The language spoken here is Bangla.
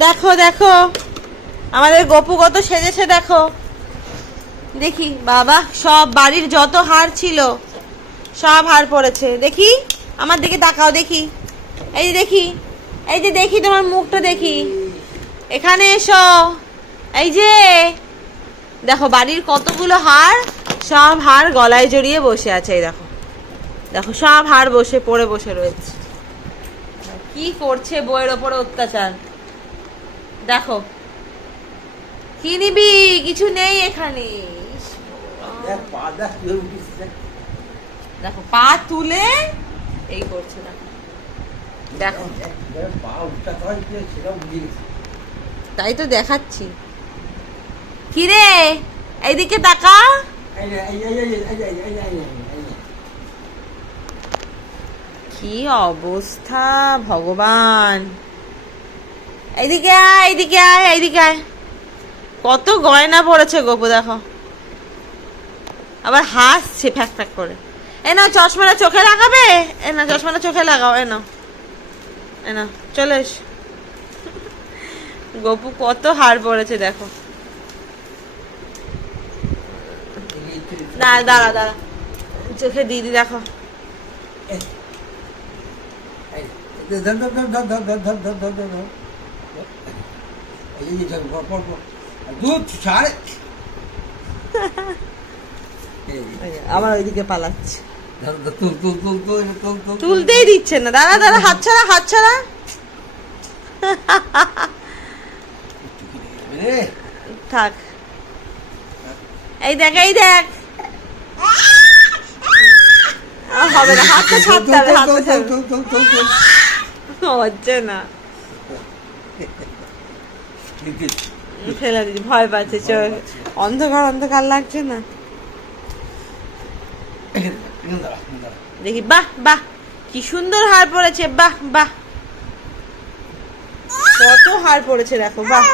দেখো দেখো আমাদের গপু কত সেজেছে দেখো। দেখি বাবা, সব বাড়ির যত হার ছিল সব হার পড়েছে। দেখি আমার দিকে তাকাও, দেখি এই যে দেখি, এই যে দেখি তোমার মুখটা দেখি, এখানে এসো। এই যে দেখো বাড়ির কতগুলো হার, সব হার গলায় জড়িয়ে বসে আছে। এই দেখো দেখো সব হার বসে পড়ে বসে রয়েছে। কি করছে বইয়ের ওপরে অত্যাচার। দেখো কি নিবি, কিছু নেই এখানে। দেখো পা তুলে এই করছে, দেখো তাই তো দেখাচ্ছি। কিরে এইদিকে তাকা। কি অবস্থা ভগবান। এইদিকে আয়, এইদিকে আয়, এইদিকে আয়। কত গয়না পড়েছে গপু, দেখো আবার হাসছে ফ্যাক ফ্যাক করে। এ না চশমাটা চোখে লাগাবে, এ না চশমাটা চোখে লাগাও, এ না এ না চলে এস। গপু কত হার পড়েছে দেখো। দাঁড়া দাঁড়া দাঁড়া, চোখে দিদি দেখো। আবার ওইদিকে পালাচ্ছে, তুলতেই দিচ্ছে না। দাঁড়া দাঁড়া, হাত ছাড়া হাত ছাড়া। থাক, এই দেখ এই দেখ। হবে না, হাতটা ছাড়তে হবে, হাতটা হচ্ছে না। ফেলে দিদি, ভয় পাচ্ছে, চোখ অন্ধকার অন্ধকার লাগছে না। দেখি, বাহ বাহ কি সুন্দর হার পড়েছে, বাহ বাহ কত হার পড়েছে দেখো, বাহ।